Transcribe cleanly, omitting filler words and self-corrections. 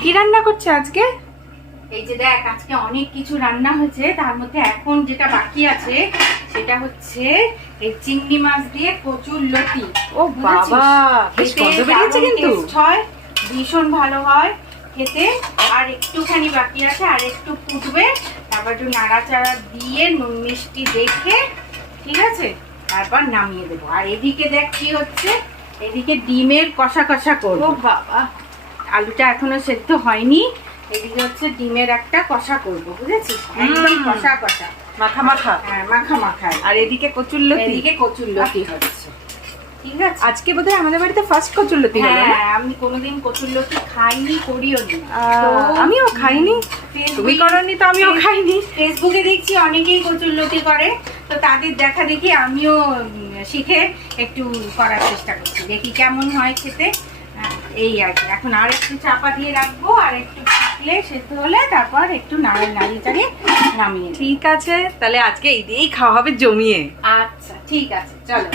কি রান্না করছে আজকে? এই যে দেখ, আজকে অনেক কিছু রান্না হয়েছে, তার মধ্যে এখন যেটা বাকি আছে সেটা হচ্ছে এই চিংড়ি মাছ দিয়ে কচুর লতি। ও বাবা, বেশ গন্ধ বেরিয়েছে কিন্তু। হয়, ভীষণ ভালো হয় খেতে। আর একটুখানি বাকি আছে, আর একটু ফুটবে, তারপর একটু নাড়াচাড়া দিয়ে নুন মিষ্টি দেখে, ঠিক আছে, তারপর নামিয়ে দেবো। আর এদিকে দেখ কি হচ্ছে, এদিকে ডিমের কষা কষা করবো। ও বাবা, আলুটা এখনো সেদ্ধ হয়নি, এদিকে হচ্ছে ডিমের একটা কষা করবো, বুঝেছিস? একদম কষা কষা, মাখা মাখা। হ্যাঁ মাখা মাখা। আর এদিকে কচুরলতি। এদিকে কচুরলতি হচ্ছে, ঠিক আছে। আজকে বোধহয় আমাদের বাড়িতে ফার্স্ট কচুরলতি হলো না? হ্যাঁ, আমি কোনোদিন কচুরলতি খাইনি, করিও নি। আমিও খাইনি। তুমি করনি তো আমিও খাইনি। ফেসবুকে দেখছি অনেকেই কচুরলতি করে, তো তাদের দেখা দেখি আমিও শিখে একটু করার চেষ্টা করছি, দেখি কেমন হয় খেতে। এই আর কি, এখন আর একটু চাপা দিয়ে রাখবো, আর একটু ফুটলে সেদ্ধ হলে তারপর একটু নাড়িয়ে চাড়িয়ে নামিয়ে। ঠিক আছে, তাহলে আজকে এই দিয়েই খাওয়া হবে জমিয়ে। আচ্ছা ঠিক আছে, চলো।